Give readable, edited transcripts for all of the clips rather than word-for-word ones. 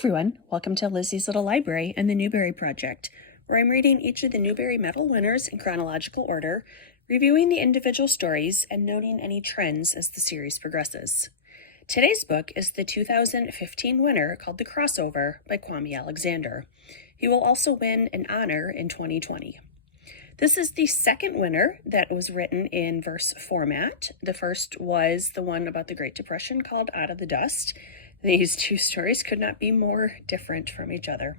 everyone, welcome to Lizzie's Little Library and the Newbery Project, where I'm reading each of the Newbery Medal winners in chronological order, reviewing the individual stories, and noting any trends as the series progresses. Today's book is the 2015 winner called The Crossover by Kwame Alexander. He will also win an honor in 2020. This is the second winner that was written in verse format. The first was the one about the Great Depression called Out of the Dust. These two stories could not be more different from each other.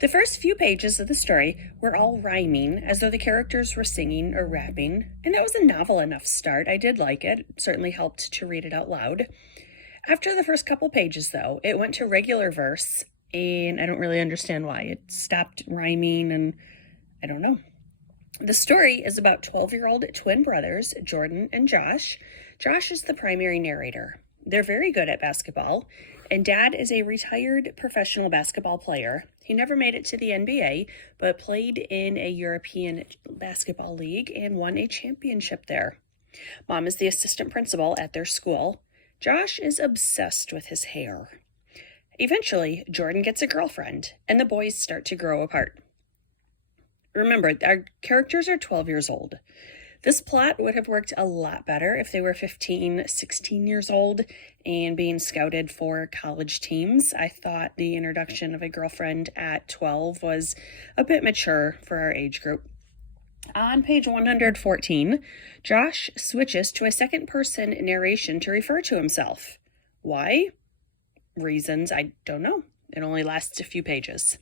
The first few pages of the story were all rhyming, as though the characters were singing or rapping, and it was a novel enough start. I did like it. It certainly helped to read it out loud. After the first couple pages, though, it went to regular verse, and I don't really understand why. It stopped rhyming, and I don't know. The story is about 12-year-old twin brothers, Jordan and Josh. Josh is the primary narrator. They're very good at basketball, and Dad is a retired professional basketball player. He never made it to the NBA, but played in a European basketball league and won a championship there. Mom is the assistant principal at their school. Josh is obsessed with his hair. Eventually, Jordan gets a girlfriend, and the boys start to grow apart. Remember, our characters are 12 years old. This plot would have worked a lot better if they were 15, 16 years old and being scouted for college teams. I thought the introduction of a girlfriend at 12 was a bit mature for our age group. On page 114, Josh switches to a second-person narration to refer to himself. Why? Reasons I don't know. It only lasts a few pages.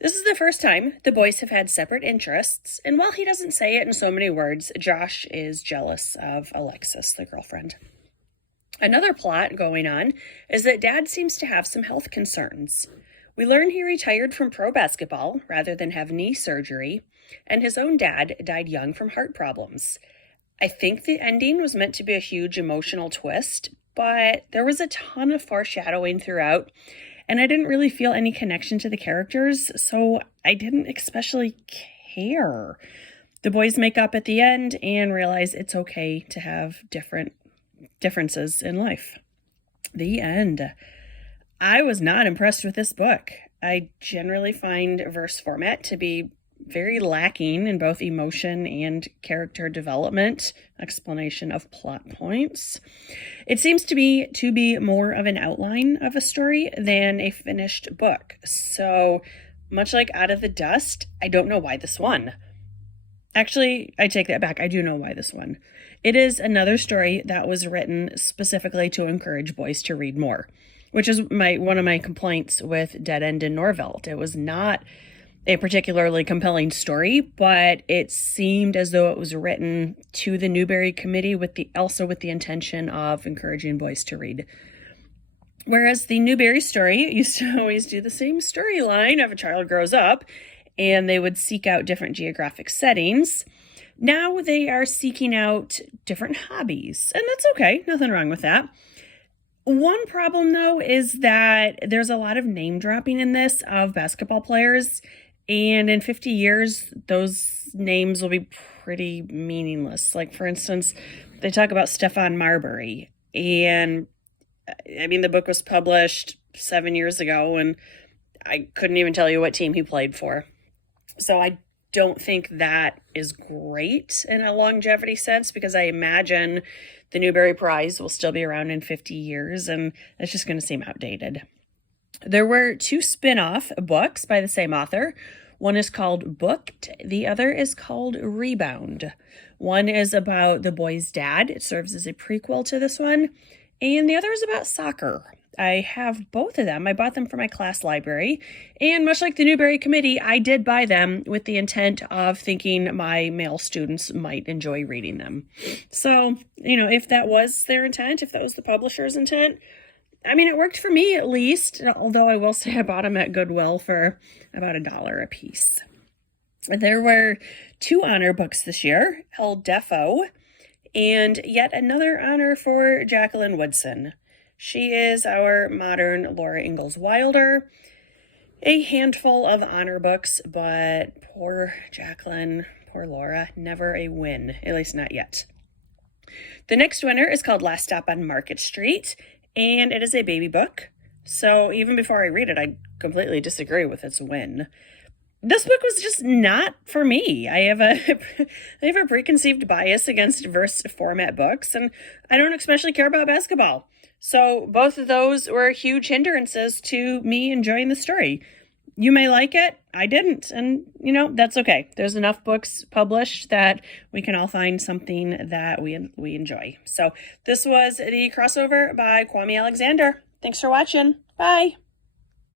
This is the first time the boys have had separate interests, and while he doesn't say it in so many words, Josh is jealous of Alexis, the girlfriend. Another plot going on is that Dad seems to have some health concerns. We learn he retired from pro basketball rather than have knee surgery, and his own dad died young from heart problems. I think the ending was meant to be a huge emotional twist, but there was a ton of foreshadowing throughout, and I didn't really feel any connection to the characters, so I didn't especially care. The boys make up at the end and realize it's okay to have differences in life. The end. I was not impressed with this book. I generally find verse format to be very lacking in both emotion and character development, explanation of plot points. It seems to be more of an outline of a story than a finished book. So, much like Out of the Dust, I don't know why this won. Actually, I take that back. I do know why this won. It is another story that was written specifically to encourage boys to read more, which is one of my complaints with Dead End in Norvelt. It was not a particularly compelling story, but it seemed as though it was written to the Newbery Committee with the intention of encouraging boys to read. Whereas the Newbery story used to always do the same storyline of a child grows up and they would seek out different geographic settings. Now they are seeking out different hobbies, and that's okay. Nothing wrong with that. One problem, though, is that there's a lot of name dropping in this of basketball players. And in 50 years, those names will be pretty meaningless. Like, for instance, they talk about Stephon Marbury. And, I mean, the book was published 7 years ago, and I couldn't even tell you what team he played for. So I don't think that is great in a longevity sense, because I imagine the Newbery Prize will still be around in 50 years, and it's just going to seem outdated. There were 2 spin-off books by the same author. One is called Booked. The other is called Rebound. One is about the boy's dad. It serves as a prequel to this one. And the other is about soccer. I have both of them. I bought them for my class library. And much like the Newbery Committee, I did buy them with the intent of thinking my male students might enjoy reading them. So, if that was their intent, if that was the publisher's intent, I mean, it worked for me at least, although I will say I bought them at Goodwill for about $1 a piece. There were 2 honor books this year, El Defo, and yet another honor for Jacqueline Woodson. She is our modern Laura Ingalls Wilder. A handful of honor books, but poor Jacqueline, poor Laura, never a win, at least not yet. The next winner is called Last Stop on Market Street, and it is a baby book. So even before I read it, I completely disagree with its win. This book was just not for me. I have a I have a preconceived bias against verse format books, and I don't especially care about basketball. So both of those were huge hindrances to me enjoying the story. You may like it, I didn't, and that's okay. There's enough books published that we can all find something that we enjoy. So this was the crossover by Kwame Alexander. Thanks for watching. Bye.